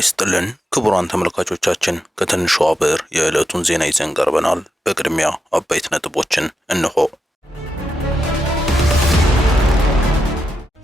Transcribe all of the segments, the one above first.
ይስጥልን ክቡራን ተመልካቾቻችን ከትንሿ ብዕር የዕለቱን ዜና ይዘን ቀርበናል። በቅድሚያ አበይት ነጥቦችን እንሆ።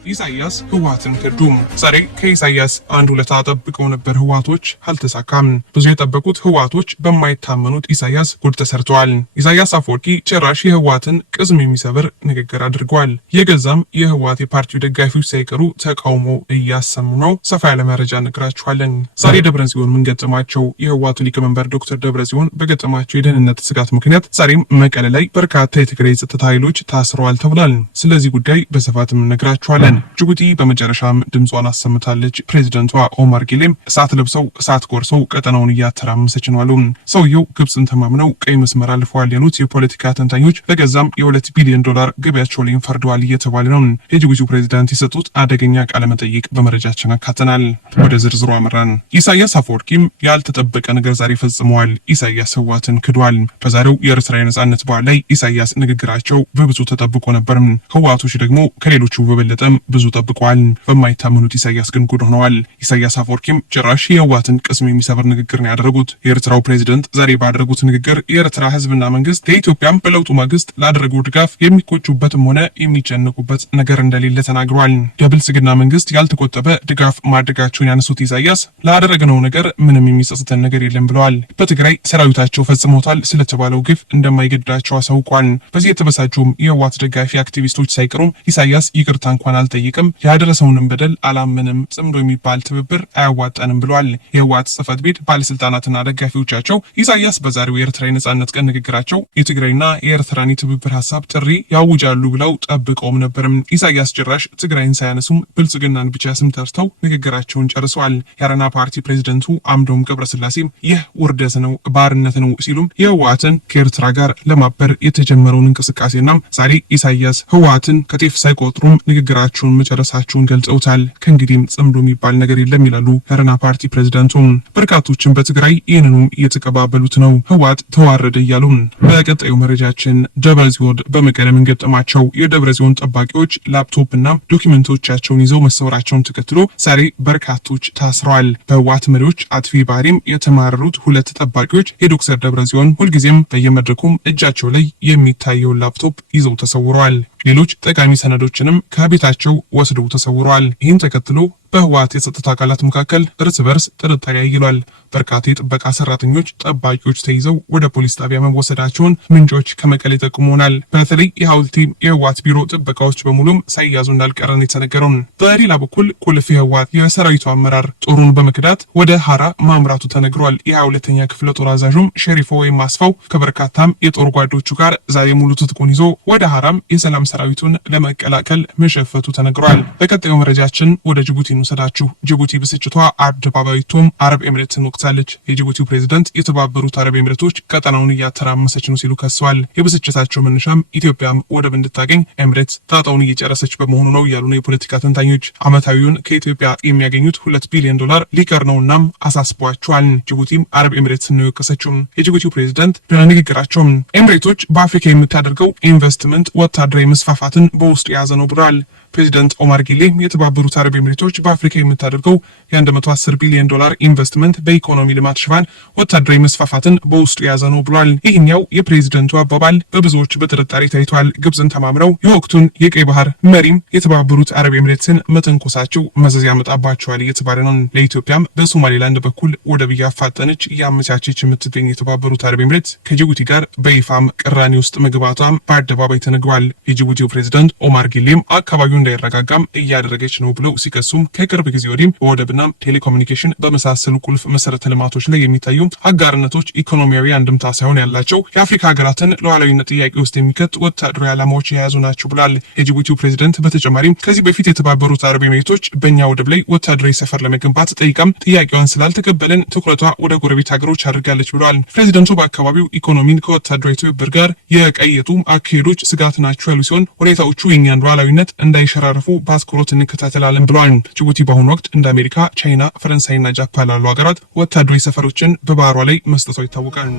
ኢሳያስ ህወሓትን ከዱም። ዛሬ ከኢሳያስ አንድ ውለታ ጠብቀው ነበር ህወሓቶች፣ አልተሳካም። ብዙ የጠበቁት ህወሓቶች በማይታመኑት ኢሳያስ ጉድ ተሰርተዋል። ኢሳያስ አፈወርቂ ጭራሽ የህወሓትን ቅስም የሚሰብር ንግግር አድርገዋል። የገዛም የህወሓት የፓርቲው ደጋፊዎች ሳይቀሩ ተቃውሞ እያሰሙ ነው። ሰፋ ያለ መረጃ እነግራችኋለን። ዛሬ ደብረጽዮን ምን ገጠማቸው? የህወሓቱ ሊቀመንበር ዶክተር ደብረጽዮን በገጠማቸው የደህንነት ስጋት ምክንያት ዛሬም መቀሌ ላይ በርካታ የትግራይ ጸጥታ ኃይሎች ታስረዋል ተብሏል። ስለዚህ ጉዳይ በስፋትም እነግራችኋለን። ጅቡቲ በመጨረሻም ድምጿን አሰምታለች። ፕሬዝዳንቷ ኦማር ጌሌም እሳት ለብሰው እሳት ጎርሰው ቀጠናውን እያተራመሰች ነው አሉ። ሰውየው ግብጽን ተማምነው ቀይ መስመር አልፈዋል ያሉት የፖለቲካ ተንታኞች በገዛም የ$2 ቢሊዮን ገቢያቸው ላይ ፈርደዋል እየተባለ ነው። የጅቡቲው ፕሬዝዳንት የሰጡት አደገኛ ቃለ መጠይቅ በመረጃችን አካተናል። ወደ ዝርዝሩ አመራን። ኢሳያስ አፈወርቂም ያልተጠበቀ ነገር ዛሬ ፈጽመዋል። ኢሳያስ ህወሓትን ክዷል። በዛሬው የኤርትራ የነጻነት በዓል ላይ ኢሳያስ ንግግራቸው በብዙ ተጠብቆ ነበር። ህወሓቶች ደግሞ ከሌሎቹ በበለጠም ብዙ ጠብቀዋል። በማይታመኑት ኢሳያስ ግን ጉድ ሆነዋል። ኢሳያስ አፈወርቂም ጭራሽ የህወሓትን ቅስም የሚሰብር ንግግር ነው ያደረጉት። የኤርትራው ፕሬዝዳንት ዛሬ ባደረጉት ንግግር የኤርትራ ህዝብና መንግስት ከኢትዮጵያም በለውጡ ማግስት ላደረገው ድጋፍ የሚቆጩበትም ሆነ የሚጨነቁበት ነገር እንደሌለ ተናግረዋል። የብልጽግና መንግስት ያልተቆጠበ ድጋፍ ማድረጋቸውን ያነሱት ኢሳያስ ላደረግነው ነገር ምንም የሚጸጽተን ነገር የለም ብለዋል። በትግራይ ሰራዊታቸው ፈጽሞታል ስለተባለው ግፍ እንደማይገድላቸው አሳውቋል። በዚህ የተበሳጩም የህወሓት ደጋፊ አክቲቪስቶች ሳይቀሩም ኢሳያስ ይቅርታ እንኳን አልጠይቅም፣ ያደረሰውንም በደል አላምንም፣ ጽምዶ የሚባል ትብብር አያዋጣንም ብለዋል። የህወሓት ጽህፈት ቤት ባለስልጣናትና ደጋፊዎቻቸው ኢሳያስ በዛሬው የኤርትራ የነጻነት ቀን ንግግራቸው የትግራይና የኤርትራን የትብብር ሀሳብ ጥሪ ያውጃሉ ብለው ጠብቀውም ነበርም። ኢሳያስ ጭራሽ ትግራይን ሳያነሱም ብልጽግናን ብቻ ስም ጠርተው ንግግራቸውን ጨርሰዋል። የአረና ፓርቲ ፕሬዝደንቱ አምዶም ገብረስላሴም ይህ ውርደት ነው፣ ባርነት ነው ሲሉም የህወሓትን ከኤርትራ ጋር ለማበር የተጀመረውን እንቅስቃሴና ዛሬ ኢሳያስ ህወሓትን ከጤፍ ሳይቆጥሩም ንግግራቸውን መጨረሳቸውን ገልጸውታል። ከእንግዲህም ጽምዶ የሚባል ነገር የለም ይላሉ የአረና ፓርቲ ፕሬዝዳንቱም። በርካቶችን በትግራይ ይህንኑም እየተቀባበሉት ነው። ህወሓት ተዋረደ እያሉ። በቀጣዩ መረጃችን ደብረጽዮን በመቀሌ ምን ገጠማቸው? የደብረጽዮን ጠባቂዎች ላፕቶፕና ዶክመንቶቻቸውን ይዘው መሰወራቸውን ተከትሎ ዛሬ በርካቶች ታስረዋል። በህወሓት መሪዎች አጥፊ ባህሪም የተማረሩት ሁለት ጠባቂዎች የዶክተር ደብረጽዮን ሁልጊዜም በየመድረኩም እጃቸው ላይ የሚታየውን ላፕቶፕ ይዘው ተሰውረዋል። ሌሎች ጠቃሚ ሰነዶችንም ከቤታቸው ወስደው ተሰውረዋል። ይህን ተከትሎ በህወሓት የጸጥታ አካላት መካከል እርስ በርስ ጥርጣሬ ይሏል። በርካታ የጥበቃ ሰራተኞች ጠባቂዎች ተይዘው ወደ ፖሊስ ጣቢያ መወሰዳቸውን ምንጮች ከመቀሌ ጠቁመውናል። በተለይ የሐውልቲ የህወሓት ቢሮ ጥበቃዎች በሙሉም ሳይያዙ እንዳልቀረን የተነገረው። በሌላ በኩል ቁልፍ የህወሓት የሰራዊቱ አመራር ጦሩን በመክዳት ወደ ሐራ ማምራቱ ተነግሯል። የ22ኛ ክፍለ ጦር አዛዡም ሸሪፎ ወይም አስፋው ከበርካታም የጦር ጓዶቹ ጋር ዛሬ ሙሉ ትጥቁን ይዞ ወደ ሐራም የሰላም ሰራዊቱን ለመቀላቀል መሸፈቱ ተነግሯል። በቀጣዩ መረጃችን ወደ ጅቡቲ እንውሰዳችሁ። ጅቡቲ ብስጭቷ አደባባይቶም አረብ ኤምሬትን ወቅታለች። የጅቡቲው ፕሬዝዳንት የተባበሩት አረብ ኤምሬቶች ቀጠናውን እያተራመሰች ነው ሲሉ ከሰዋል። የብስጭታቸው መነሻም ኢትዮጵያም ወደብ እንድታገኝ ኤምሬት ጣጣውን እየጨረሰች በመሆኑ ነው ያሉ ነው የፖለቲካ ተንታኞች። አመታዊውን ከኢትዮጵያ የሚያገኙት $2 ቢሊዮን ሊቀር ነውናም አሳስቧቸዋል። ጅቡቲም አረብ ኤምሬትን ነው የወቀሰችው። የጅቡቲው ፕሬዝዳንት በንግግራቸው ኤምሬቶች በአፍሪካ የምታደርገው ኢንቨስትመንት ወታደራዊ መስፋፋትን በውስጡ የያዘ ነው ብለዋል። ፕሬዝዳንት ኦማር ጌሌ የተባበሩት አረብ ኤምሬቶች በአፍሪካ የምታደርገው የ$110 ቢሊዮን ኢንቨስትመንት በኢኮኖሚ ልማት ሽፋን ወታደራዊ መስፋፋትን በውስጡ የያዘ ነው ብሏል። ይህኛው የፕሬዝዳንቱ አባባል በብዙዎች በጥርጣሬ ታይቷል። ግብጽን ተማምነው የወቅቱን የቀይ ባህር መሪም የተባበሩት አረብ ኤምሬትን መተንኮሳቸው መዘዝ ያመጣባቸዋል እየተባለ ነው። ለኢትዮጵያም በሶማሌላንድ በኩል ወደብ እያፋጠነች እያመቻቸች የምትገኝ የተባበሩት አረብ ኤምሬት ከጅቡቲ ጋር በይፋም ቅራኔ ውስጥ መግባቷም በአደባባይ ተነግሯል። የጅቡቲው ፕሬዝዳንት ኦማር ጌሌም አካባቢው እንዳይረጋጋም እያደረገች ነው ብለው ሲከሱም ከቅርብ ጊዜ ወዲህ በወደብና ቴሌኮሙኒኬሽን በመሳሰሉ ቁልፍ መሰረተ ልማቶች ላይ የሚታዩ አጋርነቶች ኢኮኖሚያዊ አንድምታ ሳይሆን ያላቸው የአፍሪካ ሀገራትን ሉዓላዊነት ጥያቄ ውስጥ የሚከት ወታደራዊ ዓላማዎች የያዙ ናቸው ብሏል። የጅቡቲው ፕሬዝዳንት በተጨማሪም ከዚህ በፊት የተባበሩት አረብ ኤሚሬቶች በእኛ ወደብ ላይ ወታደራዊ ሰፈር ለመገንባት ጠይቃም ጥያቄዋን ስላልተቀበለን ትኩረቷ ወደ ጎረቤት ሀገሮች አድርጋለች ብሏል። ፕሬዝዳንቱ በአካባቢው ኢኮኖሚን ከወታደራዊ ትብብር ጋር የቀየጡ አካሄዶች ስጋት ናቸው ያሉ ሲሆን ሁኔታዎቹ የእኛን ሉዓላዊነት እንዳይሸራረፉ በአትኩሮት እንከታተላለን ብለዋል። ጅቡቲ በአሁኑ ወቅት እንደ አሜሪካ፣ ቻይና፣ ፈረንሳይና ጃፓን ላሉ ሀገራት ወታደራዊ ሰፈሮችን በባህሯ ላይ መስጠቷ ይታወቃል።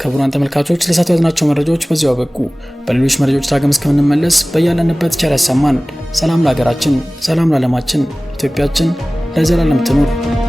ክቡራን ተመልካቾች ለሰዓቱ ያዝናቸው መረጃዎች በዚያው አበቁ። በሌሎች መረጃዎች ዳግም እስከምንመለስ በያለንበት ቸር ያሰማን። ሰላም ለሀገራችን፣ ሰላም ለዓለማችን። ኢትዮጵያችን ለዘላለም ትኑር።